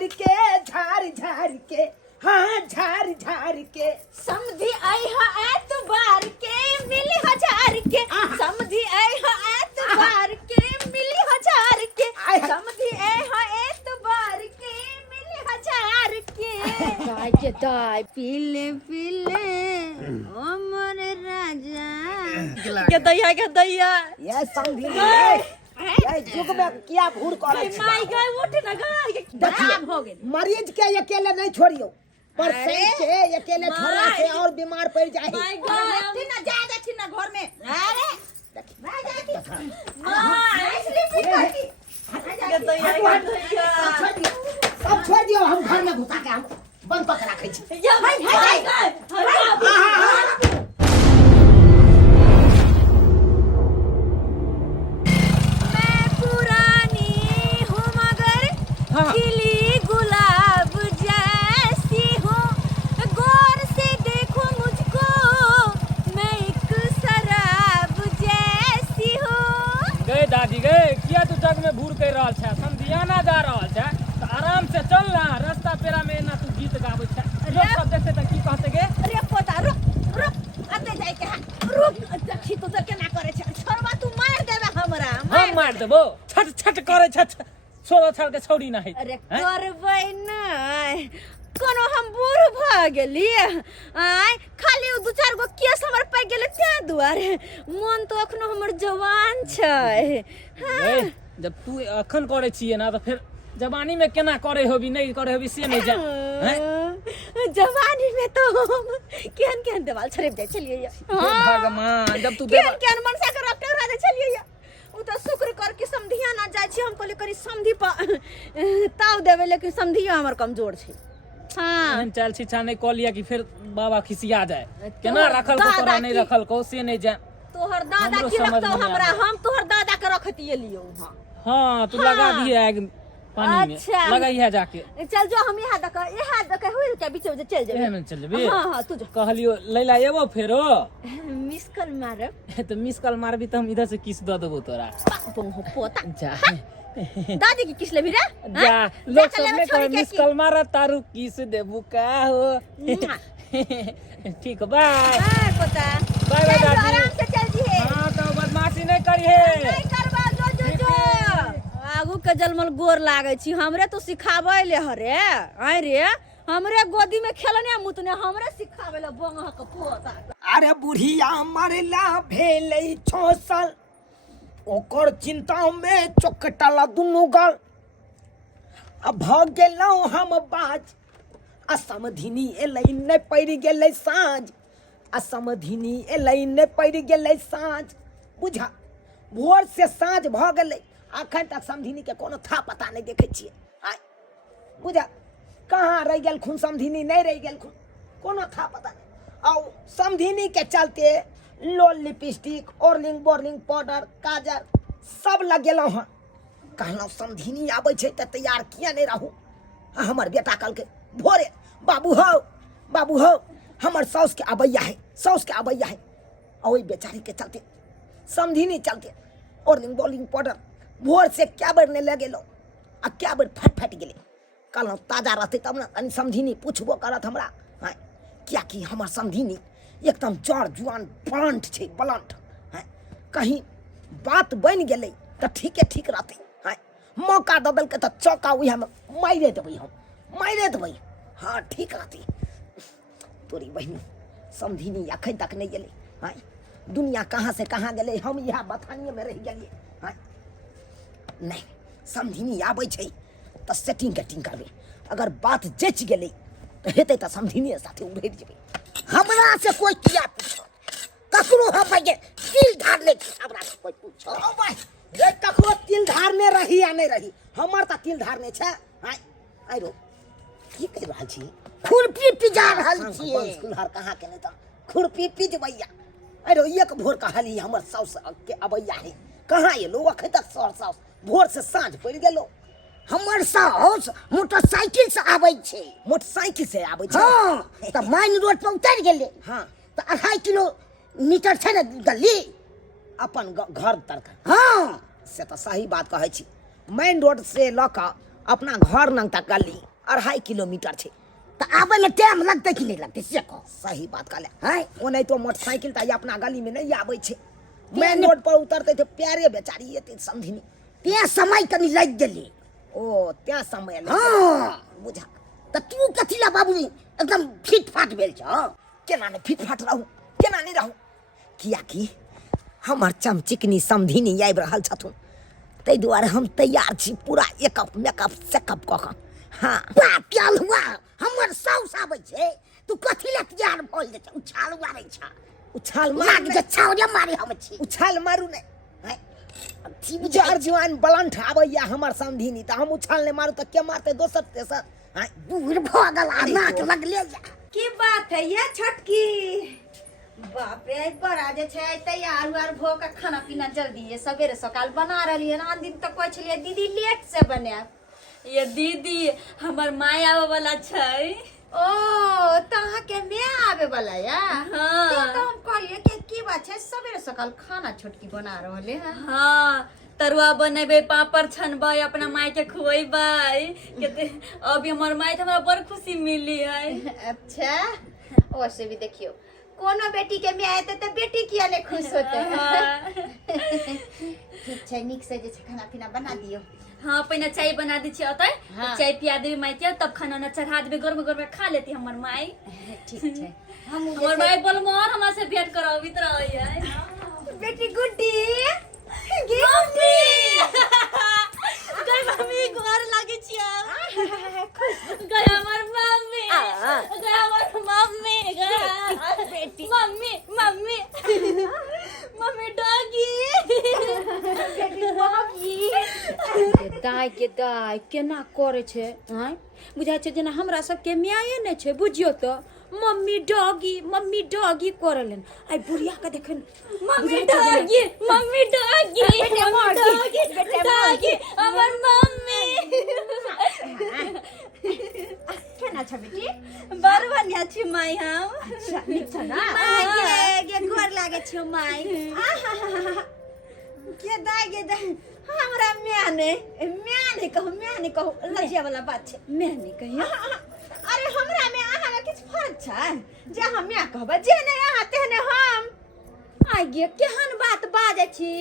झार के झार झार के हाँ झार झार के समझी आई हो एतबार के मिली हजार के समझी आई हो एतबार के मिली हजार के समझी आई हो एतबार के मिली हजार के गाय के दाय पीले पीले ओ मोर राजा के दैया ये समझी ये जुग में क्या भूर करे छी माय गए उठ न गए खराब हो गेल मरीज के अकेले नहीं छोड़ियो पर सेठ के अकेले छोड़ला से और बीमार पड़ जाए माय गए ना जा देखी ना घर में अरे मैं जाती मां इसलिए फिर करती के दैया सब छोड़ दियो हम घर में घुसा के हम बंद पक रखे छी या भाई मैं पुरानी हूं मगर खिली गुलाब जैसी हूं गौर से देखो मुझको मैं एक शराब जैसी हूं गए दादी गए किया तू जग में भूर कर रहल छै समझिया ना जा रहल छै तो आराम से चल ना रास्ता पेरा में ना तू गीत गाबै छै लोग सब देखते त की कहते गे अरे पोता रुक रुक आते जाय के रुक देखी तो केना करे छै छोरबा तू मार देबे हमरा हम मार देबो छट छट करे छ 16 साल के छौड़ी ना है अरे करबै नै कोनो हम बूढ़ भ गेलिए आय खाली दू चार गो केस हमर पै गेले ते दुआरे मन तो अखनो हमर जवान छै गए जब तू अखन करे छिए ना तो फिर जवानी में केना करे होबी नहीं करे होबी से नहीं जा जवानी में तो केहन केहन देवाल छरेब जाय छलिए भगवान जब तू केहन केहन मनसा के रखते रह छलिए उ तो शुक्र कर के समधिया ना जाय छी हम कहले करी समधी ताव देवे लेकिन समधिया हमर कमजोर छै हां चल छी छा नहीं कह लिया कि फिर बाबा खिसिया जाए केना रखल को तोरा नहीं रखल को से नहीं जा तोहर दादा की रखतो हमरा हम तोहर दादा के रखतिए लियो हां तू लगा दिए आग पानी में लगाई है जाके चल जो हम यहां तक हुई के बीच में चल जेबे में चल जेबे हां तू कहलियो लैला एबो फेरो मिस कॉल मारब तो मिस कॉल मारबी तो हम इधर से किस द देबो तोरा पोता जा दादी की किस लेबी रे जा लोग सब में कह मिस कॉल मारा तारू किस देबू का हो ठीक बाय पोता बाय बाय दादी आराम से चल जी है हां तो बदमाशी नहीं करिए नहीं करबा जो आगू के जलमल गोर लागे छी हमरे तो सिखाबै ले हरे आय रे हमरे गोदी में खेलने मुतने हमरे सिखाबै ले बंगह के पोता अरे बुढ़िया मरला भेलै 6 साल ओकर चिंता में चोकटला दुनू गल अब भ गेलौ हम बाज असमधिनी एलै नै पड़ि गेलै साँझ असमधिनी एलै नै पड़ि गेलै साँझ बुझा भोर से साँझ भ गेलै अखन तक समधिनी के कोनो था पता नहीं देखे छिए आय बुझा कहाँ रह गेल खून समधिनी नहीं रह गेल खून कोनो था पता नहीं और समधिनी के चलते लोल लिपस्टिक ऑर्लिंग बोर्लिंग पाउडर काजल सब लगेलौ हँ कहलौ समधिनी आबै छै त तैयार किया नहीं रहू हमर बेटा कल के भोरे बाबू हो हमर साउस के आबैया है और बेचारी के चलते समधिनी चलते ऑर्लिंग बोर्लिंग पाउडर भोर से क्या बेर नहीं लगे लो आ क्या बेर फट गेले कहलौ ताजा रहते तब ना कनी समधिनी पूछबो करत हमरा हां क्या कि हमर समधिनी एकदम चौड़ जुआन प्लांट छै प्लांट हां कहीं बात बन गेलै त ठीक रहते हां मौका द देलकै त चौका उहा में मारे देबै हां ठीक रहते तोरी बहिनी समधिनी अखन तक नहीं गेलै हां दुनिया कहाँ से कहाँ गेलै हम यहाँ बथानिए में रह गेलिए हां नहीं समधिनी आबै छै त सेटिंग करबे अगर बात जच गेलै त हेतै त समधिनी साथे उड़ि जेबै हमरा से कोई किया पूछो ककरो हम भागे तिल धारने हमरा से कोई पूछो ओ भाई रे ककरो तिल धारने रही या नहीं रही हमर त तिल धारने छै आइ रो की कह रहल छी खुरपी पिजा रहल छी कुल्हार कहाँ के नहीं त खुरपी पिजबैया अरे एक भोर कहली हमर साउस के अबैया है कहाँ ये लोग अखन तक साउस भोर से साँझ पड़ गेलो हमर साउस मोटरसाइकिल से आबै छै मोटरसाइकिल से आबै छै हां त माइन रोड पर उतर गेले हां त 2.5 किलोमीटर छै ने गली अपन घर तक हां से त सही बात कहै छी मेन रोड से लक अपना घर नंग तक गली 2.5 किलोमीटर छे। तो आवे में टाइम लगते कि नहीं लगते से कहो। सही बात कहले। हैं ओ नहीं तो मोटरसाइकिल तो अपना गली में नहीं आवे छे। मेन रोड पर उतरते थे प्यारे बेचारी एते समझिनी। ते समय कनी लग गेली। ओ त्या समय ले हां बुझा। तो तू कथिला बाबू एकदम फिट फाट भेल छ। केना ने फिट फाट रहू, केना नहीं रहू, किया कि हमर चमचिकनी समधिनी आबि रहल छथुन, तै दुआरे हम तैयार छी पूरा एकअप मेकअप सेकअप क क। हाँ बात क्या हुआ हमर साउस आबै छे तू कथिला तैयार भल जे छ उछाल मारै छ। उछाल लाग मार जे छौड़े मारे हम छी। उछाल मारू ने। ठीक जर जवान बलंठ आबैया हमर समधिनी त हम उछाल नहीं मारू त के मारते दोसर तेसर। हाँ दूर भगल आ नाक लगले जा। की बात है ये छटकी? बाप रे बड़ा जे छै तैयार हुआर भो के खाना पीना जल्दी है सवेरे सकाल बना रही है ना। दिन तक कहै छलिए दीदी लेट से बनाएब। ये दीदी हमर माय आवे वाला छै। ओ तहाँ के मैं आवे वाला या? हाँ। तो हम कहलिए कि की बात छै सवेरे सकाल खाना छोटकी बना रहले हैं। हाँ तरुआ बनेबे, पापड़ छनबै, अपना माय के खुएबै। केते अभी हमर माय के हमरा बड़ खुशी मिली है। अच्छा वैसे भी देखियो कोनो बेटी के मैं आते तो बेटी किया ने खुश होते हाँ। ठीक छै निक से जे छै खाना पीना बना दियो। हाँ पहले चाय बना दी छी ओतै। हाँ। चाय पिया देबे माय के, तब खाना न चढ़ा देबे, गरम गरम खा लेती हमर माय। ठीक छै हम हमर माय बोलमोर हमरा से भेंट करावित रहै है। बेटी गुड्डी मम्मी गई मम्मी घर लागे छिया। गई हमर मम्मी, गई हमर मम्मी, गई बेटी मम्मी मम्मी मम्मी डॉगी। दाय केना करे छै आय बुझाय छै जेना हमरा सब के माये नै छै। बुझियो तो मम्मी डॉगी करलन। आई बुढ़िया के देखन mummy doggy, mummy doggy, mummy doggy, doggy हमर मम्मी। केना छ बेटी? बड़ बढ़िया छी माय हम। अच्छा निक छ ना? हाँ। गे गोर लागे छ माय। के दाय हमरा म्याने कहू लजिया वाला बात छै। मैंने कहिया अरे हमरा में अहाँ में किछ फर्क छै जे हम म्या कहब जे नै अहाँ तेहने हम। आइ गे केहन बात बाजै छी?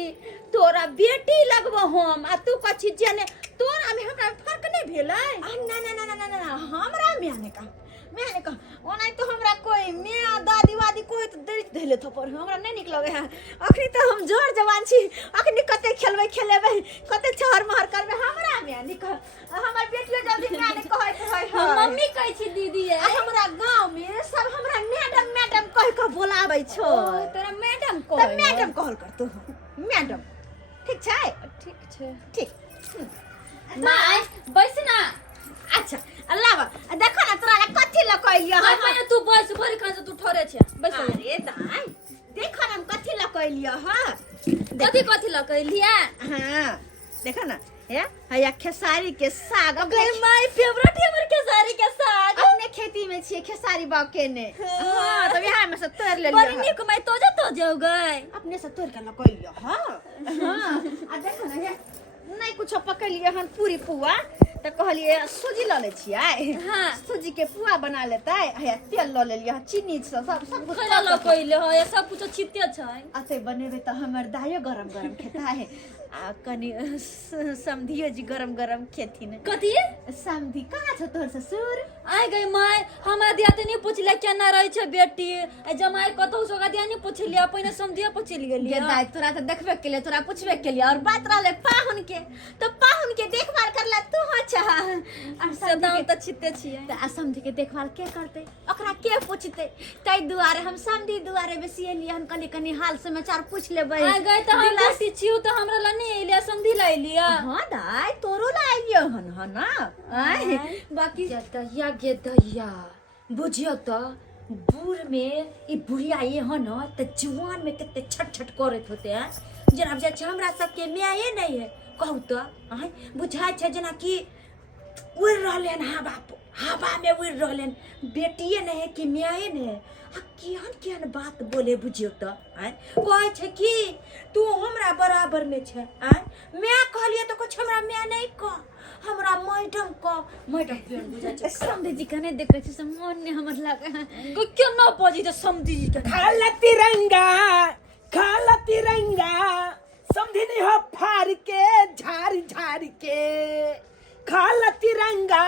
तोरा बेटी लगबो हम आ तू कह छी जे नै तोरा में हमरा में फर्क नै भेलै? ना हमरा म्याने कह ओनाइ तो हमरा कोई म्या दादी वादी कोई तो दरित धैले थपर हमरा नै निक लगे है। अखनी तो हम जोर जवान छी, अखनी कते खेलेबै कते छहर महर करबै। हमरा म्याने कह हमर बेटियो जल्दी म्याने कहैत है। हम मम्मी कहै छी दीदी है। हमरा गांव में सब हमरा मैडम कह के बोलाबै छो। तोरा मैडम तो कहै मैडम कहल कर तू मैडम ठीक छै? ठीक छै ठीक माय बैस ना। अच्छा अल्लाह देखो ना तोरा कथि ल कहलियो हां हम। पहले तू बैस, भरी खान से तू ठहरे छै बैस। अरे दाई देखो ना हम कथि ल कहलियो हां। कथी ल कहलिया? हां देखो ना या खेसारी के साग अपने माय फेवरेट है हमर खेसारी के साग। अपने खेती में छिए खेसारी बाग के ने। हां तो बिहार में से तोड़ ले बड़ी निक माय तो जो गई अपने से तोड़ के ल कहलियो हां। आ देखो ना ये नहीं कुछ पकड़लिए हन पूरी पुआ तो कहलिए सूजी ल ले छियै। हाँ। सूजी के पुआ बना लेतै है तेल ल लेलिए चीनी सब कुछ खैला ल कइले हो ये सब कुछ छिते छै। अते बनेबे तो हमर दायो गरम खाता है आ कनी समधियो जी गरम खेथिन। कथी समधी कहाँ छ तोर ससुर? आइ गई माय हमरा दिया त नहीं पूछले केना रही छै बेटी। ए जमाई कतौ सोगा दिया नहीं पूछलिया, पहिने समधिया पूछल गेलिए। ये दाई तोरा तो देखबे के लिए तोरा पूछबे के लिए और बात रहले पाहुन के तो पाहुन के देखभाल करला तू हो छ। और सदाम त छिते छिए तो समधी के देखभाल के करते ओकरा के पूछते? तै दुआरे हम समधी दुआरे बेसी एलिए हम कनी हाल समाचार पूछ लेबै। आ गई त हम बेटी छिउ त हमरा ल नहीं एलिया, समधी ला एलिया। हां दाई तोरो ला एलियो हन ह ना। आय बाकी दहिया गे दहिया बुझियो त बूढ़ में ई बुढ़िया ये हो न त जवान में कितने छट करत होते हैं। जना बुझा छ हमरा सब के म्याए नहीं है कहू त। आय बुझाय छ जना कि उड़ रहलन हवा में उड़ रहलन बेटिए नहीं है कि म्याए नहीं है। आ केहन बात बोले बुझियो त। आय कहै छ कि तू हमरा बराबर में छ। आय मैं कहलिए तो कुछ हमरा म्या नहीं कह हमरा मैडम पेड़ बुझा छै समधी जी कने देखै छै से मन ने हमर लागे क्यों न पजी तो समधी जी के खाला तिरंगा समझी नहीं हो फाड़ के झाड़ के खाला तिरंगा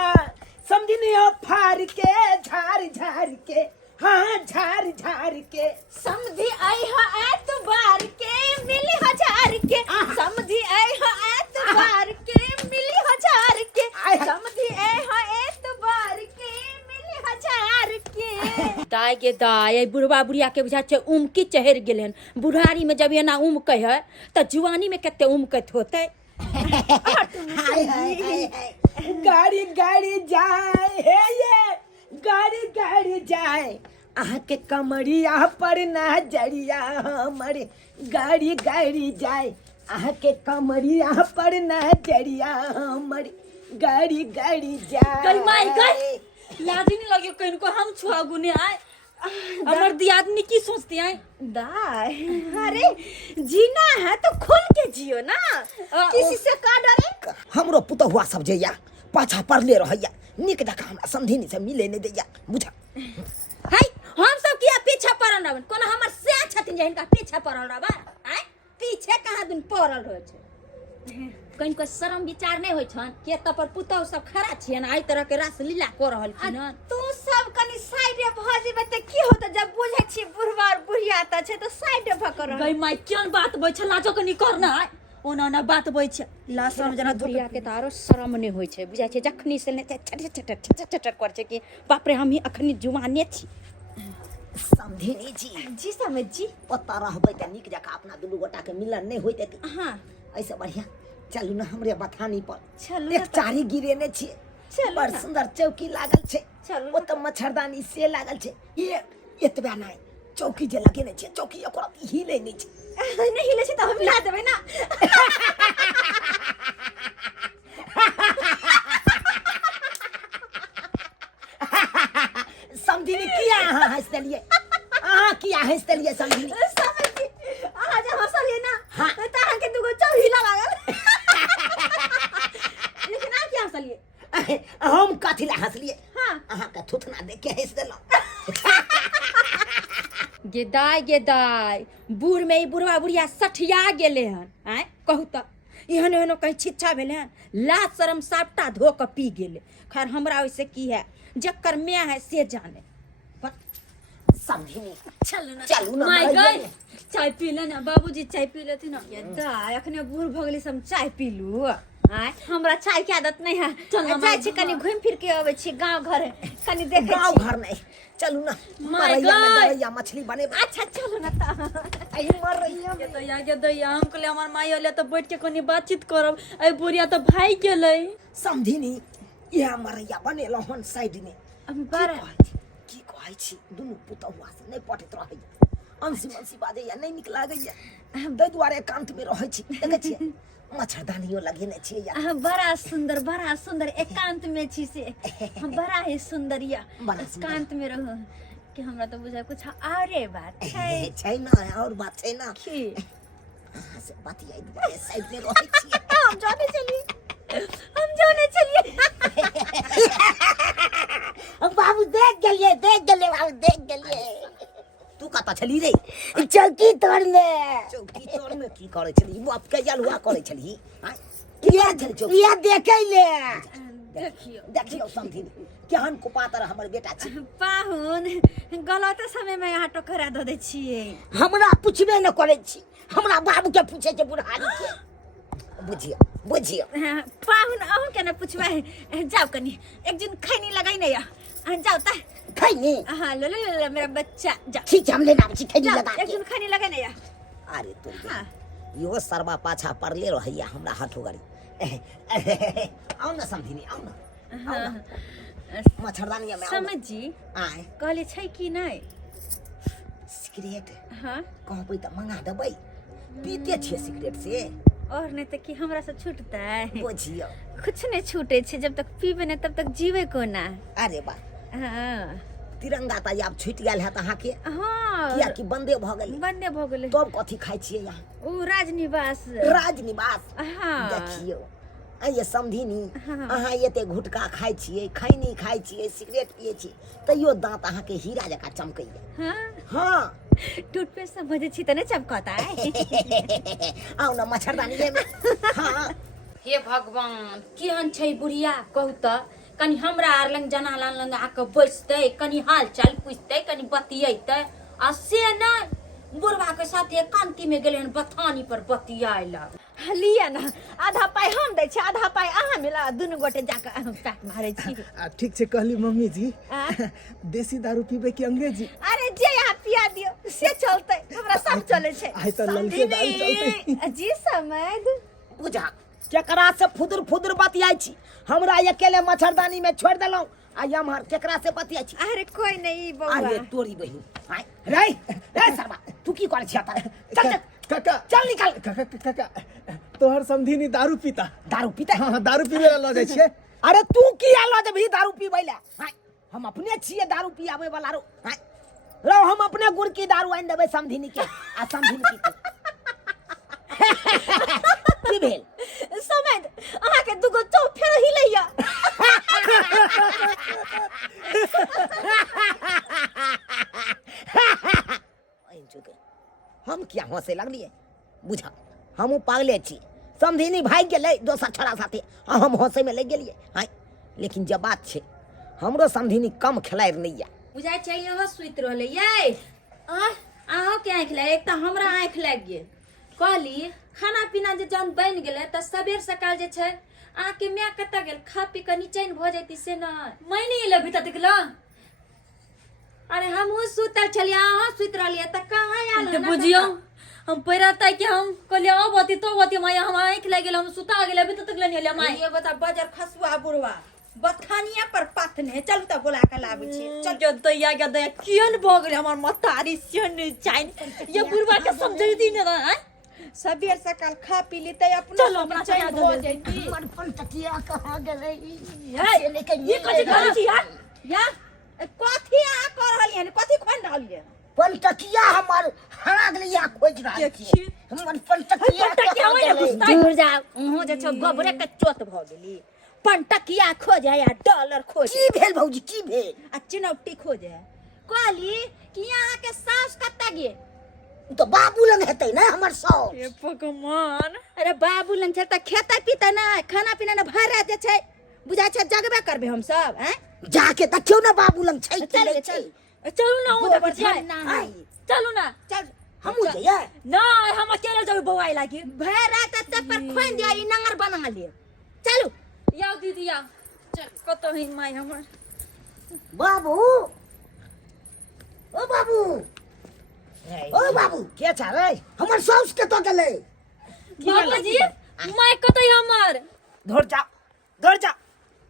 समझी नहीं हो फाड़ के झाड़ के हाँ झाड़ के समधी आई हो एतबार के मिली हजार के समधी आई हो एतबार के मिली हजार के समधी आई हो एतबार के मिली हजार के दाय गे दाय बुढ़वा बुढ़िया के बुझा छै उमकी चढ़ गेलै हन बुढ़ारी में जब एना उमकै है त जुआनी में कते उमकैत होतै गाड़ी जाए हे ये गाड़ी जाए अहाँ के कमरिया पर नजरिया हमर गाड़ी जाए अहाँ के कमरिया पर नजरिया हमर गाड़ी जाए गई माई गई लाज नहीं लगे कहीं को हम छुआ गुने आए हमर दियादनी की सोचती है दाय अरे जीना है तो खुल के जियो ना किसी से का डरे हमरो पुतहुआ सब जइया पाछा पड़ले रहैया निक जका हमरा समधिनी से मिले नहीं दैया बुझा हाय हम सब किया पीछे पड़ल रहबन कोन हमर से छथिन जे इनका पीछे पड़ल रहबा आय पीछे कहाँ दिन पड़ल रहै छै कहीं को शर्म विचार नहीं होय छन के त पर पुतहु सब खड़ा छियन आई तरह के रास लीला को रहल किन तू सब कनी साइडे भ जेबे त की होत जब बुझै छी बुढ़वा और बुढ़िया त छै त साइडे भ कर गई माई केन बात बय छ लाजो कनी करना ओना ना बात बय छ ला शर्म जना बुढ़िया के तारो शर्म नहीं होय छै बुझाय छै जखनी से ने छट कर छै कि बाप रे हम ही अखनी जुवाने छी समधिनी जी समझ जी पता रहबै त निक जका अपना दुनू गोटा के मिलन नहीं होइत हां ऐसे बढ़िया चलू ना हमरे बथानी पर चलू एक चारी गिरेने छिए चलू बड़ ना। सुंदर चौकी लागल छै चलू ओ त मच्छरदानी से लागल छै ये एतबे नहीं चौकी जे लगेने छिए चौकी ओकरा हिले नहीं छै नहीं हिले छै त हम हिला देबै ना समधिनी किया अहाँ हंस देलिए अहाँ किया हंस देलिए समधिनी समझ जी आ जा हंसलिए ना हाँ। त अहाँ के दुगो चौ हिला लागल लेकिन आ क्या हंसलिए हम कथी ला हंसलिए हां अहाँ के थुथना देख के हंस देलौ गे दाय बूढ़ में ई बुढ़वा बुढ़िया सठिया गेले हन आय कहू त एहन एहन कहीं छिच्छा भेले हन लाज शर्म सापटा धो के पी गेले खैर हमरा ओइसे की है जक्कर में है से जाने समधिनी चलू ना माय गई चाय पी ले ना बाबूजी चाय पी लेते ना ये दाय अखने बूढ़ भ गेली हम चाय पी लू आय हमरा चाय के आदत नहीं है चल ना, जाय छी कनी घूम फिर के आवे छी गांव घर कनी देखे गाँव छी घर नहीं चलू ना माय मरैया में गॉड। दरैया मछली बने अच्छा चलो ना त आई मरैया में गे दैया हम कहले हमर माई ओले त बैठ के कनी बातचीत करब ए बुढ़िया त भाई गेलै समधिनी ये मरैया बनेलो हन साइड में हम बार की कहै छी दुनू पुतहुआ से नहीं पटत रहैया अंसी बाजैया नहीं निक लागैया ताहि दुआरे एकांत में रहै छी देखै छियै मच्छरदानियो लगेने छियै या बड़ा सुंदर एकांत में छी से हम बड़ा ही सुंदर या बड़ा सुंदर। एकांत में रहो कि हमरा तो बुझाय कुछ औरे बात छै छै ना और बात छै ना की अहाँ से बतियाई दुआरे साइड में रहै छियै हम जाने चलिए बाबू देख गेलिए बाबू देख गेलिए तू कतऽ छली रे चौकी तोड़ में की करै छली बाप के जलुआ करै छली किया छली चौकी किया देखै ले देखियो समधिनी केहन कुपातर हमर बेटा छै पाहुन गलत समय में यहाँ टोकरा दे दै छियै हमरा पूछबे न करै छी हमरा बाबू के पूछे छै बुढ़ारी के बुझियो पाहुन अहूँ के ना पूछबै जाओ कनी एक दिन खैनी लगाई नहीं या जाओ ता खैनी हाँ लो मेरा बच्चा जाओ ठीक हम लेना छी खैनी जाओ, लगा एक के दिन खैनी लगाई नहीं या अरे तो हाँ यो सरबा पाछा पड़ले रहैया हमरा हठो गरी आउ न समधिनी आउ न मच्छरदानिया में समझ जी आए कहले छै कि नहीं सिगरेट हाँ कहबै त मंगा देबै पीते छियै सिगरेट से और नहीं तो कि हमरा से छूटता बुझियो कुछ नहीं छूटे छे जब तक पीबे नहीं तब तक जीवे कोना अरे बा हाँ तिरंगा त आब छूट गेल है अहाँ के हाँ किया कि बंदे भ गेल बंदे भ गेले तब कथी खाइ छियै यहाँ ओ राजनिवास राजनिवास हाँ देखियो ये समधिनी अहाँ एते गुटखा खाइ छियै, खैनी खाइ छियै, सिगरेट पियै छियै, तैयो दांत अहाँ के हीरा जकाँ चमकैया। हाँ टूथपेस्ट से मुझे छी तने चमकता है। आओ ना मच्छरदानी ले में। हाँ हे भगवान केहन छै बुढ़िया कहू त कनी हमरा आर लंग जना लंग आके बैसते, कनी हाल चाल पूछते, कनी बतियेते, आ से न बुढ़वा के साथ एकांती में गेले बथानी पर बतियाइला। लिया ना, आधा पाई हम दै छी, आधा पाई अहाँ मिला, दुनू गोटे जाके पैक मारे छी। ठीक छै कहली मम्मी जी। आ? देसी दारू पीबे की अंग्रेजी? अरे जे यहाँ पिया दियो से चलते, हमरा सब चले छे। आइ त ललके दारू चलते। जी समझ बुझा केकरा से फुदुर फुदुर बतियाई छी, हमरा अकेले मच्छरदानी में छोड़ देलौं, आ यमहर केकरा से बतियाई छी। अरे कोई नहीं बउआ। अरे तोरी बहिन हाय रे रे सरबा तू की करे छिया तारे, चल चल काका चल निकल। काका तोहर समधिनी दारू पीता। दारू पीता है? हाँ दारू पीबे ला ल जाय छै। अरे तू की आलो जब भी दारू पीबै ला? हाय हम अपने छिए दारू पियाबे वाला रो। हाय रो हम अपने गुड़ की दारू आइन देबै समधिनी के, आ समधिनी की भेल? समझ अहाँ के दुगो चौ फेर हिलैया। हम क्या हंसे लगलिए? बुझा हमू पागले छी, समधिनी भाग गेलै दोसर छोरा साथे, आ हम हंसे में लग गेलिए। हाय लेकिन जब बात छे हमरो समधिनी कम खिलाड़ नहीं या। बुझाय छै यहाँ सुइत रहले ये। अहाँ के आँख लाग, एक त हमरा आँख लाग गेल। कहली खाना पीना जे जन बन गेले त सबेर सकाल जे छै आके मैं कत गेल, खा पी के नीचैन भ जैती से न मैं नहीं एले भीतर तक ल। अरे हम सुतल छलिए, अहाँ सुत रहलिए त कहाँ आयल? तो बुझियो हम पैरता कि हम कहलिए अब बती तो बती माया, हम आँख लाग गेल, हम सुता गेल, अभी तक लेने ले माय। ये बता बजर खसुआ बुढ़वा बथानिया पर पाथने चल त बोला के लाबै छी। चल जो दैया के दैया कियन भ गेल हमर मतारी सियन चाइन, ये बुढ़वा के समझै दी न है। सबेर सकाल खा पी ली त अपना चलो अपना चला हो जैती। मन पंचकिया कहाँ गेलै? ये कथि करै छी यार? यार कथी आ कर रहलिए, कथी खोन रहलिए? पंचकिया हमर हरा गेलै, खोज रहल छी। हमर पंचकिया कहाँ गेलै? दूर जा, उहो जे छ गोबरे के चोत भ गेली। पंटकिया खोजे या डॉलर खोजे। की भेल भौजी, की भेल? आ चिनौटी खोजे। कहली कि यहाँ के सास कत्ता गे? तो बाबू लंग हेतै ना हमर साउस। ये भगवान अरे बाबू लन छै त खेता पीता ना, खाना पीना ना भर रात छै। बुझा छै जगबे करबे हम सब, हैं? जाके देखियो ना बाबू लंग छै कि चल नहीं चल छै। चलू ना उधर गोबर जाए, झाड़ ना है। चलू ना। चल हमहू जइए। ना हम अकेले जाऊ बवाई लागी। भर रात तब पर खोन दिया ई नंगर बना ले। चलू याओ दीदी या चल कतो ही माय हमर। बाबू ओ बाबू, ओ बाबू के छ रे? हमर साउस के तो गेलै। बाबूजी माय कतो हमर। धोर जा धोर जा।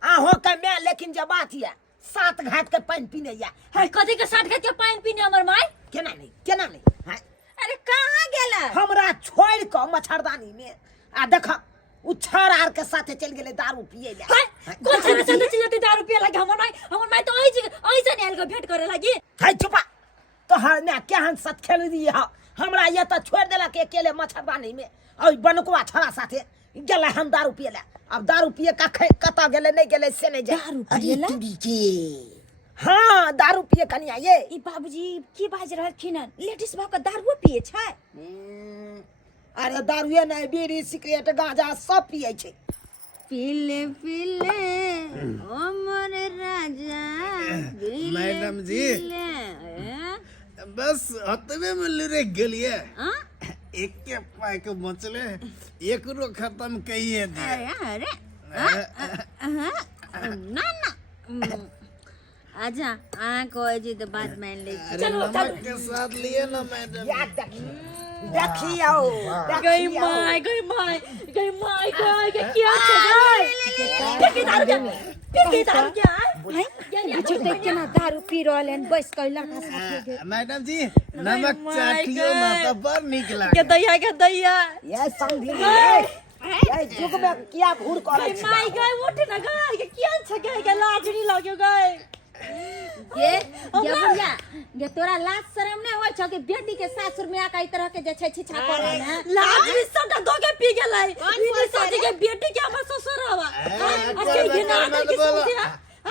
आ हो के मैं लेकिन जब बात या सात घाट के पानी पीने या। है कथि के साथ के पानी पीने हमर माय? केना नहीं केना नहीं? हाय अरे कहाँ गेला? हमरा छोड़ के मच्छरदानी में आ देखा उ छर आर के साथे चल गेले दारू पिए ले। है कोन से चलते चलते दारू पिए लागी हमर माय तो ऐसे नहीं आल भेंट करे लागी। हाय चुपा तो हर ने केहन सत खेल दी है हमरा ये तो छोड़ देला के अकेले मच्छरदानी में, और बनकुआ छरा साथे गेले हम दारू पिए ले। अब दारू पिए का कता गेले नहीं गेले से नहीं जाए। दारू अरे पिएला? तुरी के हाँ दारू पिए कनिया ये। ई बाबूजी की बाज रहलखिन? लेडीज भा के दारू पिए छै? अरे दारूए नहीं बीड़ी सिगरेट गांजा सब पिए छे। पीले पीले हमर राजा मैडम जी बस हतबे में लुरे गेलिए। एक के पाए के बचले, एकरो खत्म कहिए दे। अरे ना ना अच्छा आ कोई जी तो बात मान ले। अरे नमक के साथ लिए ना मैडम। याद देखियो गई माय गई माय गई माय गई क्या छ गई? के दारू क्या है? बिचु देख के ना दारू पी रहलन बैस के लड़का साथे। मैडम जी नमक चाटियो ना तो बड़ निक लागे। के दैया ये संगी ये जुग में क्या घूर करे छ? माय गई उठ ना गई क्या छ गई के लाज नहीं लगे गई। ये बुढ़िया ये तोरा लाज शरम नहीं होय छ कि बेटी के सासुर में आका ई तरह के जे छै छिछा करे ना लाज भी सबटा दोगे पी गेलै ई शादी के बेटी के हमर ससुर हवा अच्छा मत बोलो।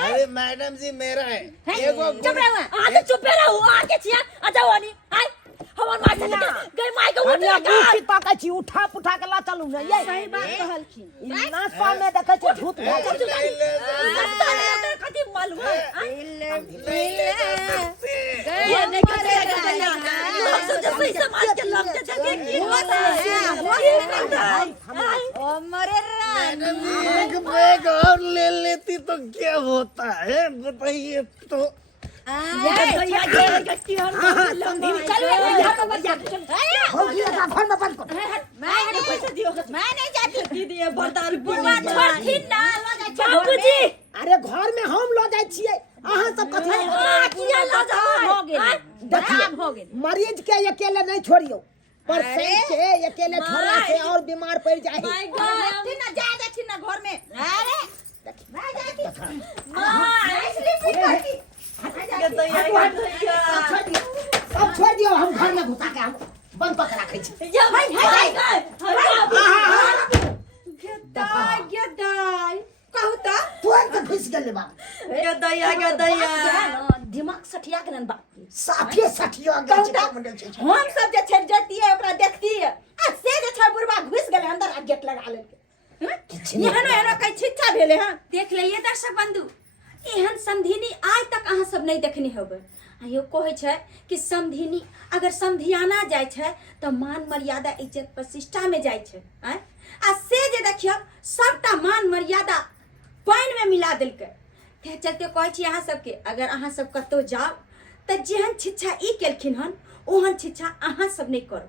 अरे मैडम जी मेरा है एगो चुप रहो आगे चुप रहो आगे छिया आ जाओ नी हाय हमर माय के गई माय के हनिया उठा बूढ़ी ताकै छी उठा पुठा के ला चलू ने ये सही बात कहलखिन ई नासा में देखै छै भूत भूत कथि मालूम है ये नहीं करेगा जैसे समाज के लोग जगह की होता है ओ मरे रानी मैडम जी एक बैग और ले लेती तो क्या होता है बताइए तो। हो गया का फोन में बंद कर मैं नहीं जाती दीदी बर्दार छोड़ती ना लगा छै बाबूजी अरे घर में हम लो जाय छियै अहाँ सब कथि किया ला हो गेल खराब हो गेल मरीज के अकेले नहीं छोड़ियो पेशेंट के अकेले छोड़ला से और बीमार पड़ जाए माय गॉड ना जा जाती ना घर में अरे मैं जाती मां इसलिए करती सब छोड़ दियो हम घर में घुसा के हम बंद पक रखे छी या भाई गदाई कहू त तुरंत घुस गेल बा दिमाग सठिया के न बाप के साफे सठियो गेल छै हम सब जे छट जाती है ओकरा देखती है आ से जे छ बुढ़वा घुस गेले अंदर आ गेट लगा लेलके यहाँ कई छिच्छा भेले हां देख लिए दर्शक बंधु एहन समधिनी आज तक अहाँ सब नहीं देखने होबे आयो कहै छै कि समधिनी अगर समधियाना जाय छै तो मान मर्यादा इज्जत प्रतिष्ठा में जाय छै आ से जे देखियो सबटा मान मर्यादा पानि में मिला देलकै ते चलते कहै छी अहाँ सबके अगर अहाँ सब कतौ जाओ त जेहन छिच्छा ई केलखिन हन ओहन छिच्छा अहाँ सब नहीं करो